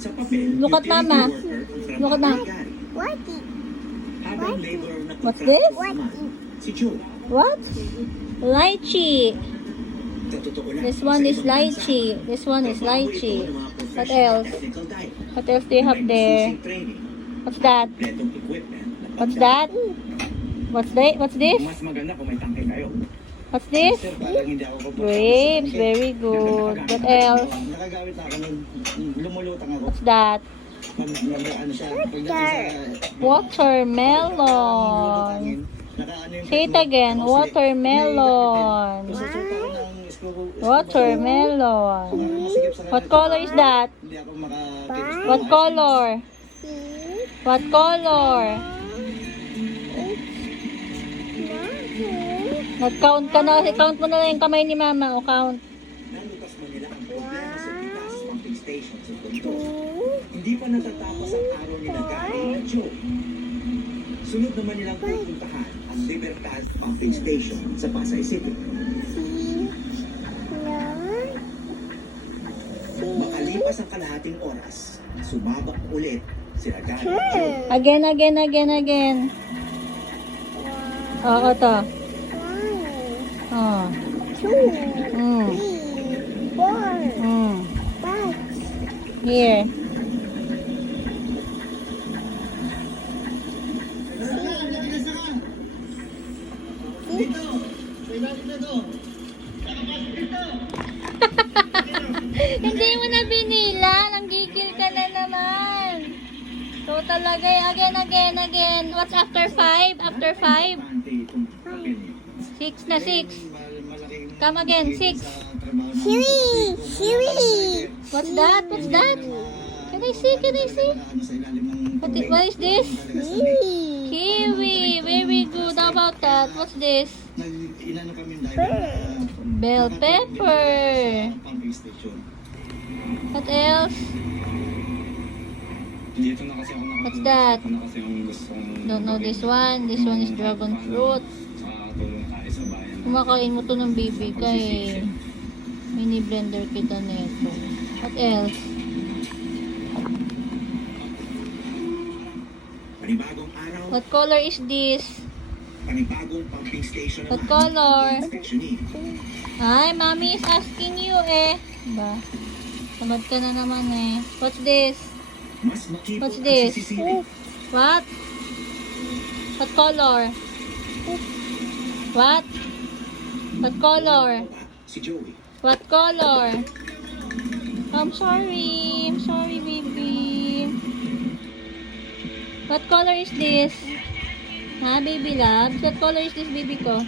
Look at mama. Look at mama. What's this? What? Lychee. This one is lychee. This one is lychee. What else? What else do you have there? What's that? What's that? What's this? Mas maganda kung may tangke kayo. What's this? Sir, parang hindi ako komportable. Grapes. Very good. What else? Nakagamit ako ng lumulutang ako. What's that? Ano siya, pagdating sa... Watermelon. Say it again. Watermelon. Watermelon. What color is that? Hindi ako makakita. What color? What color? Nag-count ka na. Count mo na lang yung kamay ni mama. O count. Nalutas mo nila ang problema sa bigas pumping station sa Tondo. Hindi pa natatapos ang araw nila galing at Joe. Sunod naman nilang pupuntahan ang Libertad Pumping Station sa Pasay City. Makalipas ang kalahating oras, sumabak ulit sila galing at Joe. Again. Oo, to. Oh. Here. Hindi mo na binila. Nanggigil ka na naman. So talaga, again. What's after 5? After 5? 6 na 6. Come again, 6. Kiwi. What's that? Can I see? What is this? Kiwi. Very good. How about that? What's this? Bell pepper. What else? Dito na kasi ako What's that? Ako na kasi yung gusto kong Don't know this one. This one is dragon fruit. tulong tayo sa bayan. Kumakain mo to ng baby ka eh. Mini blender kita nito. What else? Panibagong araw, What color is this? panibagong pumping station What naman. color? Inspeksyonin. Ay, mommy is asking you eh. Ba? Tamad ka na naman eh. What's this? Mas makipot What's ang this? sisisilig. What? What color? What? What color? Si Joey. What color? I'm sorry, baby. What color is this? Ha, baby loves? What color is this, baby ko?